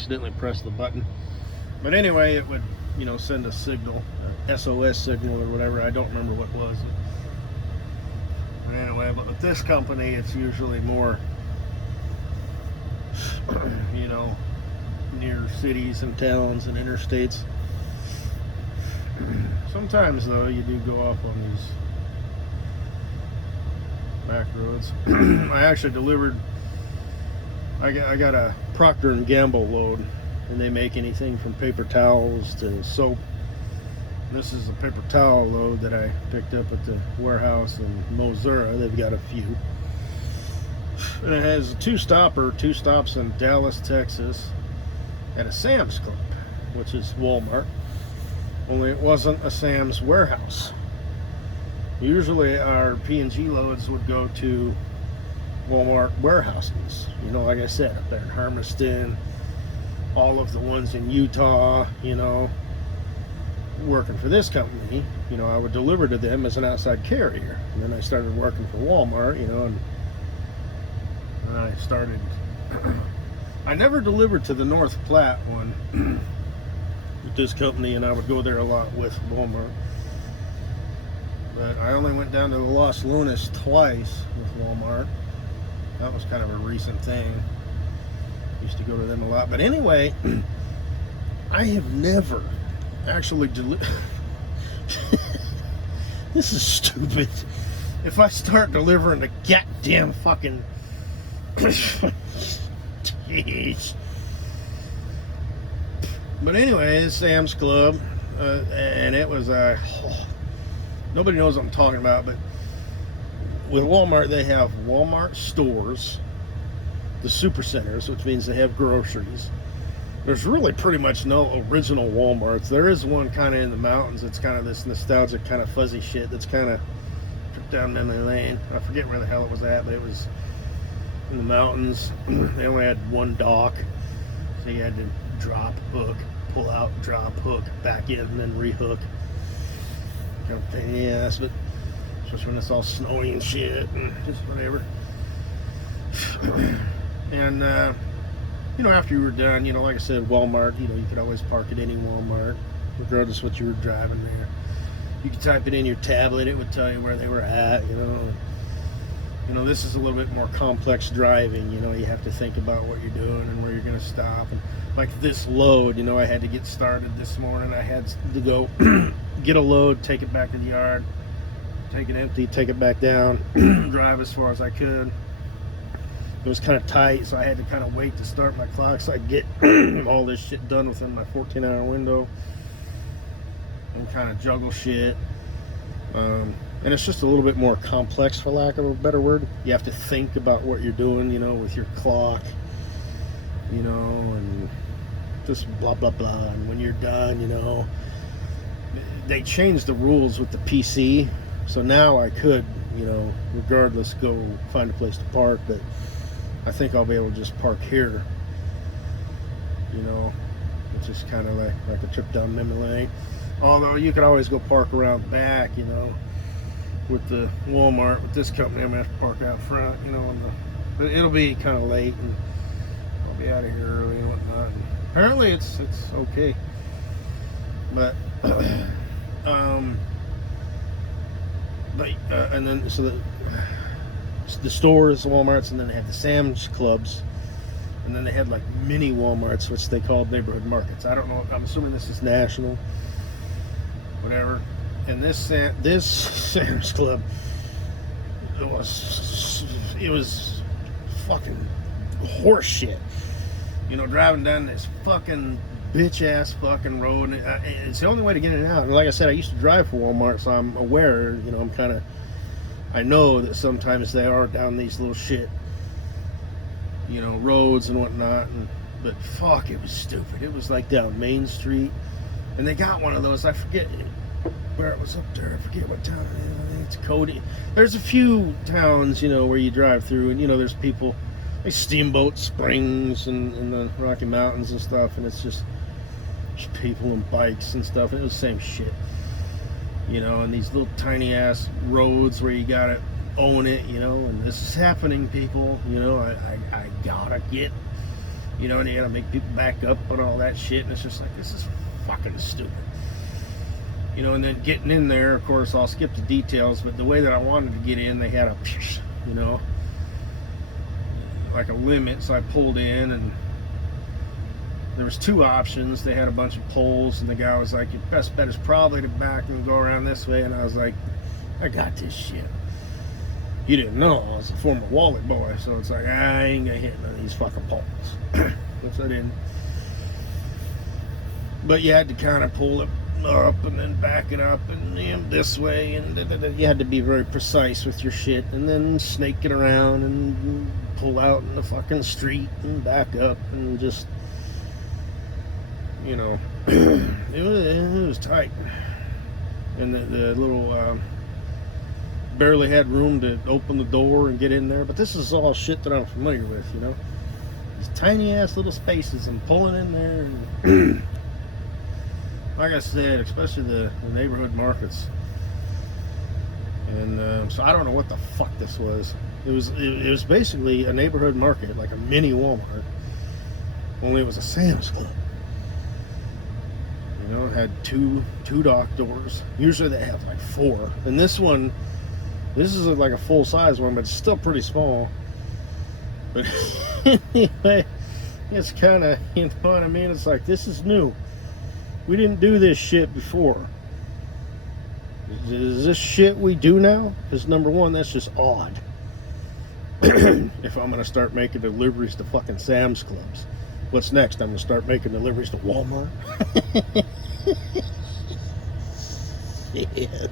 accidentally pressed the button. But anyway, it would, you know, send a signal, a SOS signal or whatever. I don't remember what was. But anyway, but with this company, it's usually more, you know, near cities and towns and interstates. Sometimes, though, you do go up on these back roads. I actually delivered, I got a Procter & Gamble load, and they make anything from paper towels to soap. This is a paper towel load that I picked up at the warehouse in Missouri. They've got a few. And it has a two stops in Dallas, Texas, at a Sam's Club, which is Walmart. Only it wasn't a Sam's warehouse. Usually our P&G loads would go to Walmart warehouses. You know, like I said, up there in Hermiston, all of the ones in Utah, you know. Working for this company, you know, I would deliver to them as an outside carrier. And then I started working for Walmart, you know, and I started, I never delivered to the North Platte one with this company, and I would go there a lot with Walmart. But I only went down to the Los Lunas twice with Walmart. That was kind of a recent thing. Used to go to them a lot. But anyway, I have never actually this is stupid. If I start delivering the goddamn fucking jeez. But anyway, it's Sam's Club, and it was nobody knows what I'm talking about, but with Walmart, they have Walmart stores, the supercenters, which means they have groceries. There's really pretty much no original Walmarts. There is one kind of in the mountains. It's kind of this nostalgic, kind of fuzzy shit that's kind of down memory lane. I forget where the hell it was at, but it was in the mountains. They only had one dock, so you had to drop, hook, pull out, drop, hook, back in, and then rehook. Kind of pain in the ass, but especially when it's all snowy and shit, and just whatever. And you know, after you were done, you know, like I said, Walmart, you know, you could always park at any Walmart, regardless of what you were driving there. You could type it in your tablet, it would tell you where they were at, you know. You know, this is a little bit more complex driving, you know, you have to think about what you're doing and where you're going to stop. And like this load, you know, I had to get started this morning. I had to go get a load, take it back to the yard, take it empty, take it back down, drive as far as I could. It was kind of tight, so I had to kind of wait to start my clock so I could get all this shit done within my 14-hour window and kind of juggle shit. And it's just a little bit more complex, for lack of a better word. You have to think about what you're doing, you know, with your clock, you know, and just blah, blah, blah. And when you're done, you know, they changed the rules with the PC. So now I could, you know, regardless, go find a place to park, but I think I'll be able to just park here, you know, which is kind of like a trip down memory lane. Although you could always go park around back, you know, with the Walmart. With this company, I'm going to have to park out front, you know, but it'll be kind of late, and I'll be out of here early and whatnot. And apparently it's okay. But, and then, so the stores, Walmarts, and then they have the Sam's Clubs, and then they had like mini Walmarts, which they called neighborhood markets. I don't know, I'm assuming this is national, whatever. And this Sam's Club, it was fucking horse shit. You know, driving down this fucking bitch ass fucking road, and it's the only way to get in and out. And like I said, I used to drive for Walmart, so I'm aware, you know, I know that sometimes they are down these little shit, you know, roads and whatnot, but fuck, it was stupid. It was like down Main Street, and they got one of those, I forget where it was up there, I forget what town it is. I think it's Cody. There's a few towns, you know, where you drive through, and you know, there's people like Steamboat Springs and the Rocky Mountains and stuff, and it's just people and bikes and stuff, and it was the same shit. You know, and these little tiny ass roads where you gotta own it, you know, and this is happening, people, you know, I gotta get You know, and you gotta make people back up and all that shit, and it's just like, this is fucking stupid. You know, and then getting in there, of course, I'll skip the details, but the way that I wanted to get in, they had a, you know, like a limit, so I pulled in, and there was 2 options. They had a bunch of poles, and the guy was like, your best bet is probably to back and go around this way, and I was like, I got this shit. You didn't know I was a former wallet boy, so it's like, I ain't gonna hit none of these fucking poles. Which I didn't. But you had to kind of pull it up and then back it up and this way, and you had to be very precise with your shit, and then snake it around and pull out in the fucking street and back up, and just, you know, it was tight. And the little barely had room to open the door and get in there, but this is all shit that I'm familiar with, you know, these tiny ass little spaces and pulling in there, and like I said, especially the neighborhood markets. And so I don't know what the fuck this was. It was basically a neighborhood market, like a mini Walmart, only it was a Sam's Club. You know, it had two dock doors. Usually they have like 4, and this is like a full size one, but it's still pretty small. But anyway, it's kind of, you know what I mean? It's like, this is new. We didn't do this shit before. Is this shit we do now? Because number one, that's just odd. If I'm going to start making deliveries to fucking Sam's Clubs, what's next? I'm going to start making deliveries to Walmart? Yeah.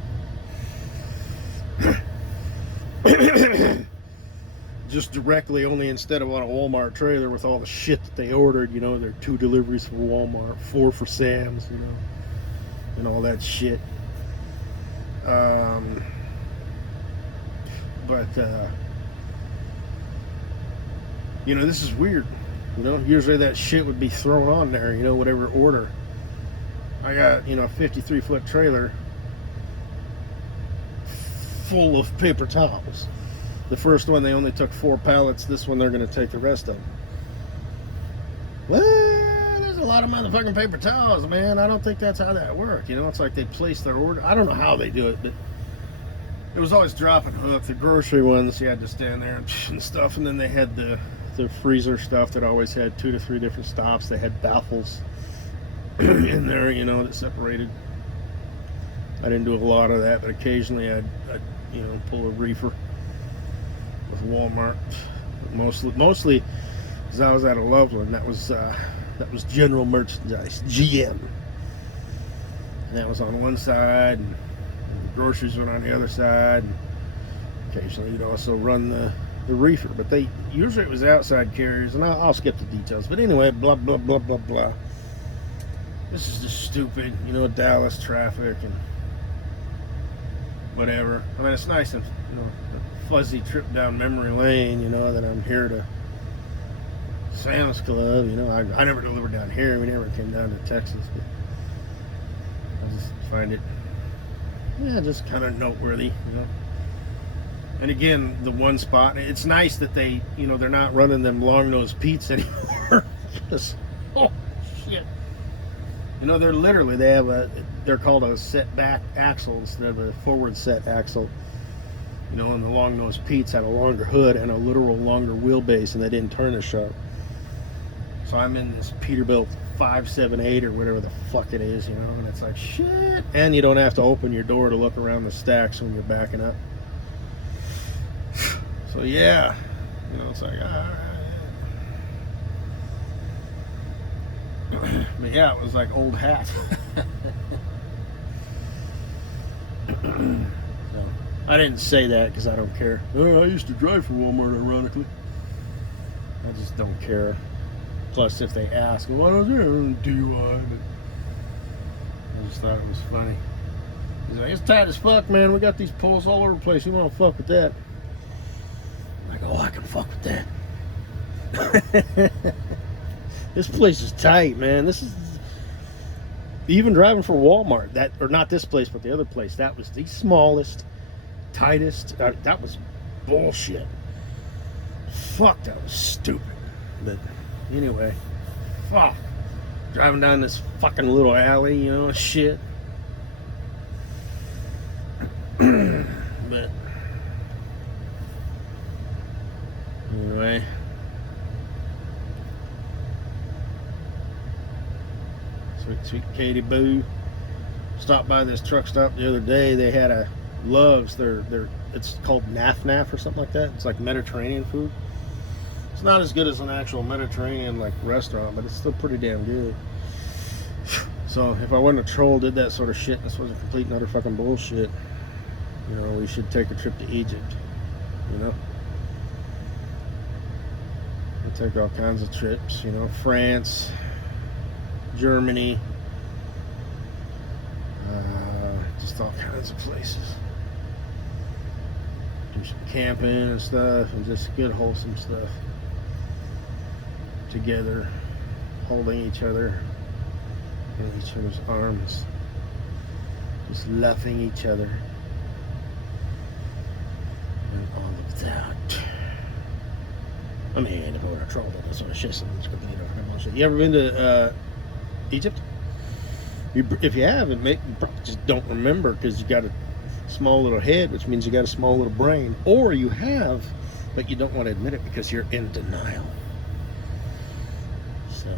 Just directly, only instead of on a Walmart trailer with all the shit that they ordered, you know, there are 2 deliveries for Walmart, 4 for Sam's, you know, and all that shit. You know, this is weird. You know, usually that shit would be thrown on there, you know, whatever order. I got, you know, a 53-foot trailer full of paper towels. The first one, they only took 4 pallets. This one, they're going to take the rest of them. Well, there's a lot of motherfucking paper towels, man. I don't think that's how that worked. You know, it's like they place their order. I don't know how they do it, but it was always drop and hook. The grocery ones, you had to stand there and stuff. And then they had the freezer stuff that always had 2 to 3 different stops. They had baffles in there, you know, that separated. I didn't do a lot of that, but occasionally I'd you know, pull a reefer with Walmart. Mostly because I was at a Loveland. That was general merchandise, GM, and that was on one side, and the groceries went on the other side, and occasionally you'd also run the reefer, but they usually, it was outside carriers, and I'll skip the details. But anyway, blah blah blah blah blah. This is just stupid, you know, Dallas traffic and whatever. I mean, it's nice and, you know, a fuzzy trip down memory lane, you know, that I'm here to Sam's Club. You know, I never delivered down here. We never came down to Texas, but I just find it, yeah, just kind of noteworthy, you know. And again, the one spot, it's nice that they, you know, they're not running them long-nosed Pete's anymore. Just, oh shit. You know, they're called a set back axle instead of a forward set axle. You know, and the long-nosed Pete's had a longer hood and a literal longer wheelbase, and they didn't turn as sharp. So I'm in this Peterbilt 578 or whatever the fuck it is, you know, and it's like, shit. And you don't have to open your door to look around the stacks when you're backing up. So yeah, you know, it's like, but yeah, it was like old hat. So I didn't say that because I don't care. I used to drive for Walmart, ironically. I just don't care. Plus, if they ask, well, I was there on DUI, but I just thought it was funny. He's like, it's tight as fuck, man. We got these poles all over the place. You want to fuck with that? I'm like, oh, I can fuck with that. This place is tight, man. This is, even driving for Walmart, that, or not this place, but the other place, that was the smallest, tightest. That was bullshit. Fuck, that was stupid. But Anyway, fuck. Driving down this fucking little alley, you know, shit. But anyway, sweet Katie Boo stopped by this truck stop the other day. They had a Loves. It's called Naf or something like that. It's like Mediterranean food. It's not as good as an actual Mediterranean like restaurant, but it's still pretty damn good. So if I wasn't a troll, did that sort of shit, this was a complete and utter fucking bullshit. You know, we should take a trip to Egypt. You know, we take all kinds of trips. You know, France, Germany, just all kinds of places. Do some camping and stuff, and just good wholesome stuff. Together, holding each other in each other's arms, just laughing each other, and all of that. I mean, if I were a troll, that sort of shit, so it's completely different bullshit. You ever been to Egypt? If you haven't, you probably just don't remember because you got a small little head, which means you got a small little brain, or you have, but you don't want to admit it because you're in denial. So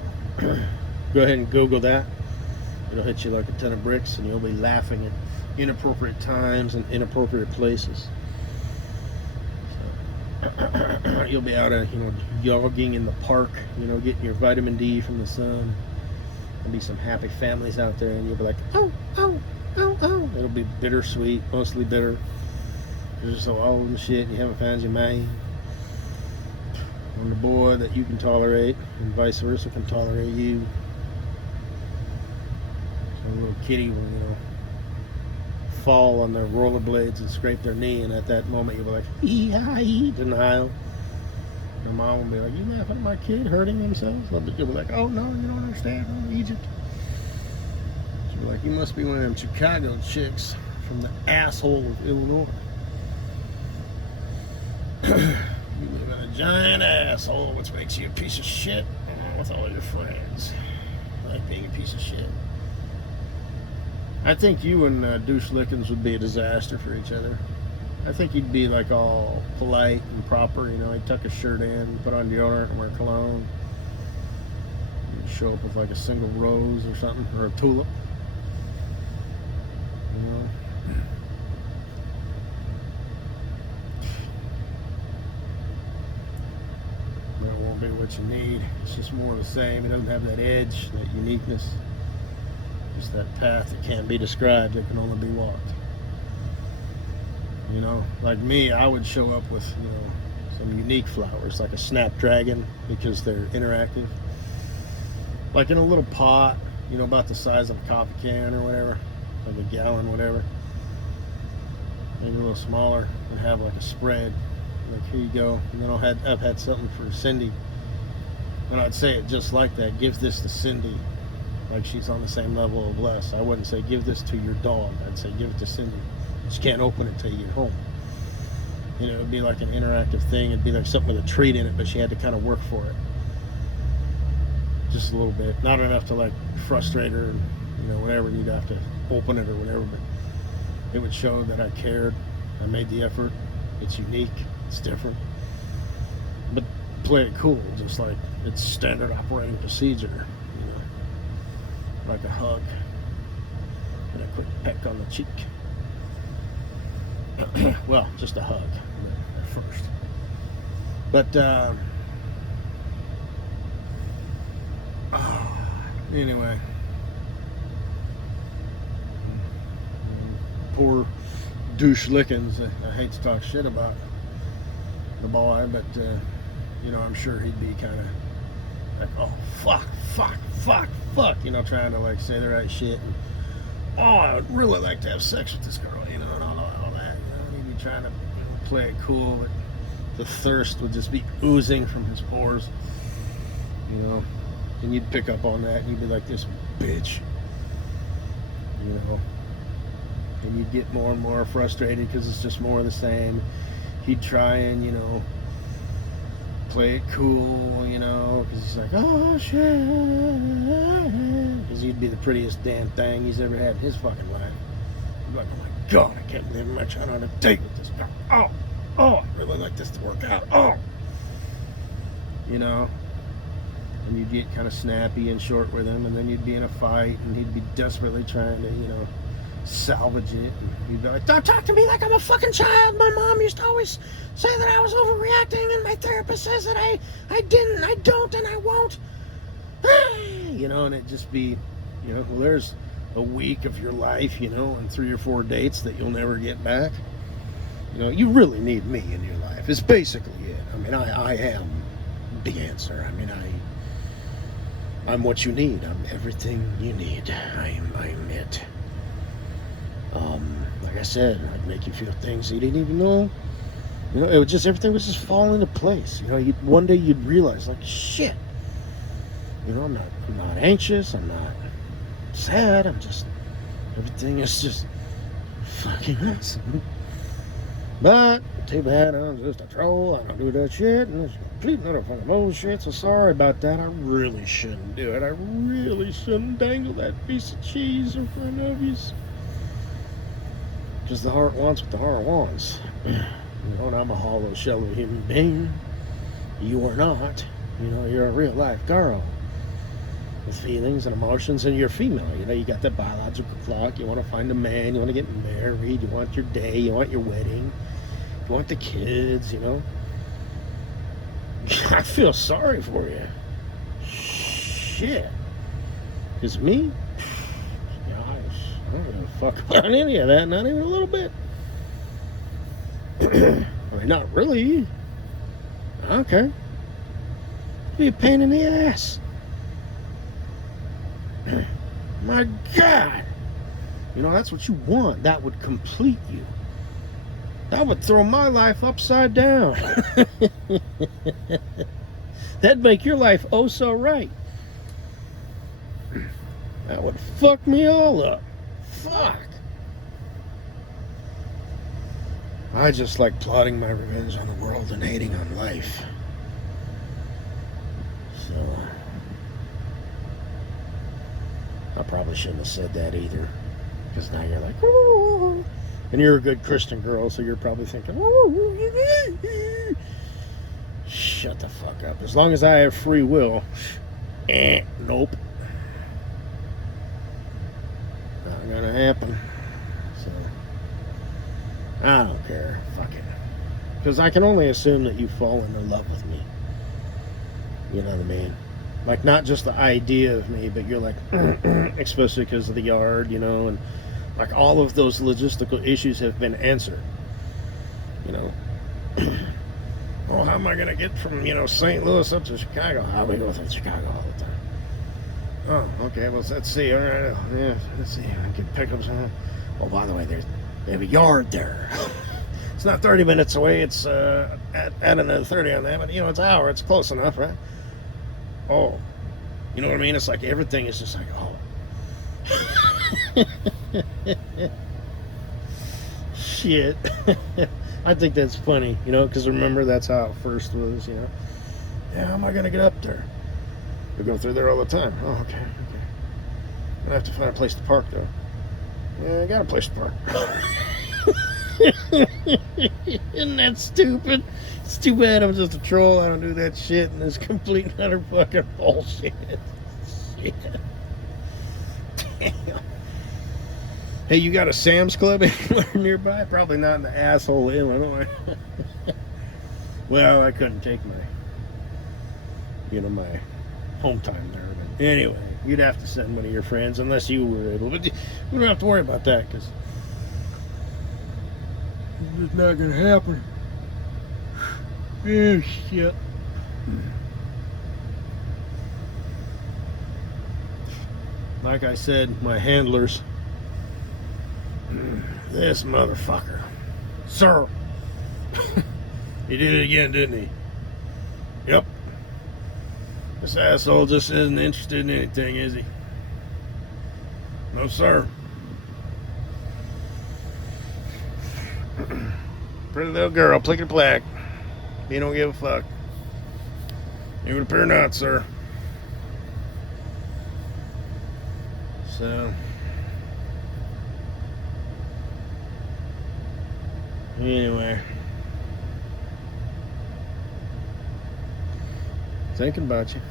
go ahead and Google that. It'll hit you like a ton of bricks, and you'll be laughing at inappropriate times and inappropriate places. So you'll be out, jogging in the park, getting your vitamin D from the sun. There'll be some happy families out there, and you'll be like, oh, oh, oh, oh. It'll be bittersweet, mostly bitter. You're just so old and shit, and you haven't found your man. And the boy that you can tolerate, and vice versa can tolerate you. So a little kitty will, fall on their rollerblades and scrape their knee, and at that moment you'll be like, ee-hi, denial. Your mom will be like, you laughing at my kid hurting themselves? You'll be like, oh no, you don't understand. Oh, Egypt. She'll be like, you must be one of them Chicago chicks from the asshole of Illinois. You live in a giant asshole, which makes you a piece of shit with all your friends. I like being a piece of shit. I think you and Douche Lickens would be a disaster for each other. I think you'd be like all polite and proper, he'd tuck his shirt in, put on deodorant and wear cologne. You'd show up with like a single rose or something, or a tulip. That won't be what you need. It's just more of the same. It doesn't have that edge, that uniqueness. Just that path that can't be described, it can only be walked. Like me, I would show up with, some unique flowers, like a snapdragon, because they're interactive. Like in a little pot, about the size of a coffee can or whatever, like a gallon, whatever. Maybe a little smaller, and have like a spread. Like, here you go. And then I've had something for Cindy. And I'd say it just like that. Give this to Cindy. Like she's on the same level of Les. I wouldn't say give this to your dog. I'd say give it to Cindy. She can't open it till you get home. It'd be like an interactive thing. It'd be like something with a treat in it, but she had to kind of work for it. Just a little bit. Not enough to like frustrate her and, whatever. You'd have to open it or whatever, but it would show that I cared. I made the effort. It's unique. It's different. But play it cool, just like it's standard operating procedure. Like a hug. And a quick peck on the cheek. Well, just a hug at first. But anyway, poor Douche Lickens. I hate to talk shit about the boy, but I'm sure he'd be kind of like, oh fuck, trying to like say the right shit. And, oh, I would really like to have sex with this girl, and all that. He'd be trying to play it cool, but the thirst would just be oozing from his pores, and you'd pick up on that, and you'd be like, this bitch, and you'd get more and more frustrated because it's just more of the same. He'd try and, play it cool, you know, because he's like, oh shit, because he'd be the prettiest damn thing he's ever had in his fucking life. He'd be like, oh my god, I can't believe I'm actually on a date with this guy. Oh, I really like this to work out. Oh, you know. And you'd get kind of snappy and short with him, and then you'd be in a fight, and he'd be desperately trying to, you know, salvage it. And you'd be like, don't talk to me like I'm a fucking child. My mom used to always say that I was overreacting, and my therapist says that I didn't, I don't, and I won't. You know, and it'd just be, you know, well, there's a week of your life, you know, and 3 or 4 dates that you'll never get back. You know, you really need me in your life. It's basically it. I mean, I am the answer. I mean, I'm what you need. I'm everything you need. I'm it. Like I said, I'd make you feel things you didn't even know. You know, it would just, everything would just fall into place. You know, one day you'd realize, like, shit. You know, I'm not anxious. I'm not sad. I'm just, everything is just fucking awesome. But too bad I'm just a troll. I don't do that shit, and it's complete motherfucking bullshit. So sorry about that. I really shouldn't do it. I really shouldn't dangle that piece of cheese in front of you. Because the heart wants what the heart wants. You know, and I'm a hollow shell of a human being. You are not. You know, you're a real life girl with feelings and emotions, and you're female. You know, you got that biological clock. You want to find a man. You want to get married. You want your day. You want your wedding. You want the kids, you know. I feel sorry for you. Shit. Because me? I don't give a fuck about any of that. Not even a little bit. I mean, not really. Okay. Be a pain in the ass. My God. You know, that's what you want. That would complete you. That would throw my life upside down. That'd make your life oh so right. That would fuck me all up. Fuck. I just like plotting my revenge on the world and hating on life. So I probably shouldn't have said that either. Because now you're like, ooh. And you're a good Christian girl, so you're probably thinking, ooh. Shut the fuck up. As long as I have free will, nope. Not gonna happen. So I don't care. Fuck it. Because I can only assume that you've fallen in love with me. You know what I mean? Like, not just the idea of me, but you're like, especially because of the yard, you know, and like all of those logistical issues have been answered. You know, oh, how am I going to get from, you know, St. Louis up to Chicago? How we go through Chicago all the time. Oh, okay, well, let's see. All right, yeah, let's see. I can pick up some. Oh, by the way, they have a yard there. It's not 30 minutes away. It's add another 30 on that, but, you know, it's an hour. It's close enough, right? Oh, you know what I mean? It's like everything is just like, oh. Shit. I think that's funny, you know, because remember, that's how it first was, you know. Yeah, how am I going to get up there? We go through there all the time. Oh, okay. I'm going to have to find a place to park, though. Yeah, I got a place to park. Isn't that stupid? It's too bad I'm just a troll. I don't do that shit, and it's complete and utter fucking bullshit. Shit. Damn. Hey, you got a Sam's Club anywhere nearby? Probably not in the asshole Illinois. Well, I couldn't take my, you know, my home time there. But anyway, you'd have to send one of your friends unless you were able. But we don't have to worry about that because it's not going to happen. Oh, shit. Like I said, my handlers. This motherfucker. Sir. He did it again, didn't he? Yep. This asshole just isn't interested in anything, is he? No, sir. Pretty little girl, plickety-plack. He don't give a fuck. It would appear not, sir. So, anyway, thinking about you.